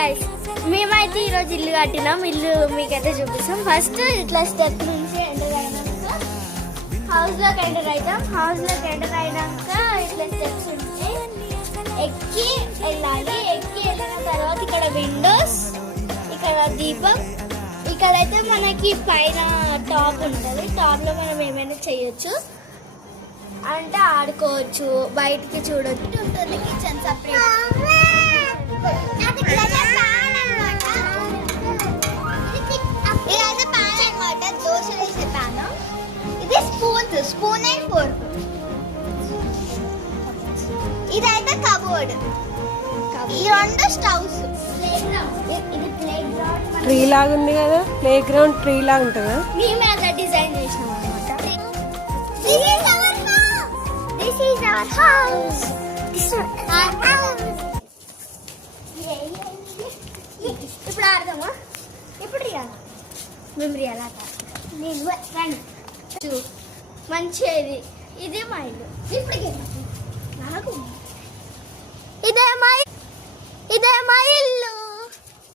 Guys, మేమైతే ఈరోజు ఇల్లు కట్టినాం. ఇల్లు మీకైతే చూపిస్తాం. ఫస్ట్ ఇట్లా స్టెప్ నుంచి ఎంటర్ అయినాక హౌస్లోకి ఎంటర్ అవుతాం. హౌస్లోకి ఎంటర్ అయినాక ఇట్లా స్టెప్స్ ఉంటాయి, ఎక్కి వెళ్ళాలి. ఎక్కి వెళ్ళిన తర్వాత ఇక్కడ విండోస్, ఇక్కడ దీపం, ఇక్కడైతే మనకి పైన టాప్ ఉంటుంది. టాప్లో మనం ఏమైనా చేయొచ్చు అంటే ఆడుకోవచ్చు, బయటికి చూడొచ్చు ఉంటుంది. Kitchen separate. ఇదైతే ప్యాన్ అనమాట, దోశ వేసే ప్యాన్. ఇది స్పూన్ అండ్ ఫోర్క్. ఇదైతే కబోర్డ్. ఈ రెండు స్టవ్స్. ఇది ప్లే గ్రౌండ్. ట్రీ లాగా ఉంది కదా, ప్లే గ్రౌండ్ ట్రీ లాగా ఉంటుందా? మేము అలా డిజైన్ చేసినాం అనమాట. This is our house. ఇప్పుడు ఆడదామా? ఇప్పుడు రియాలా? మేము రియాలా నేను రండి. మంచిగా ఇది మా ఇల్లు. ఇప్పుడు నాకు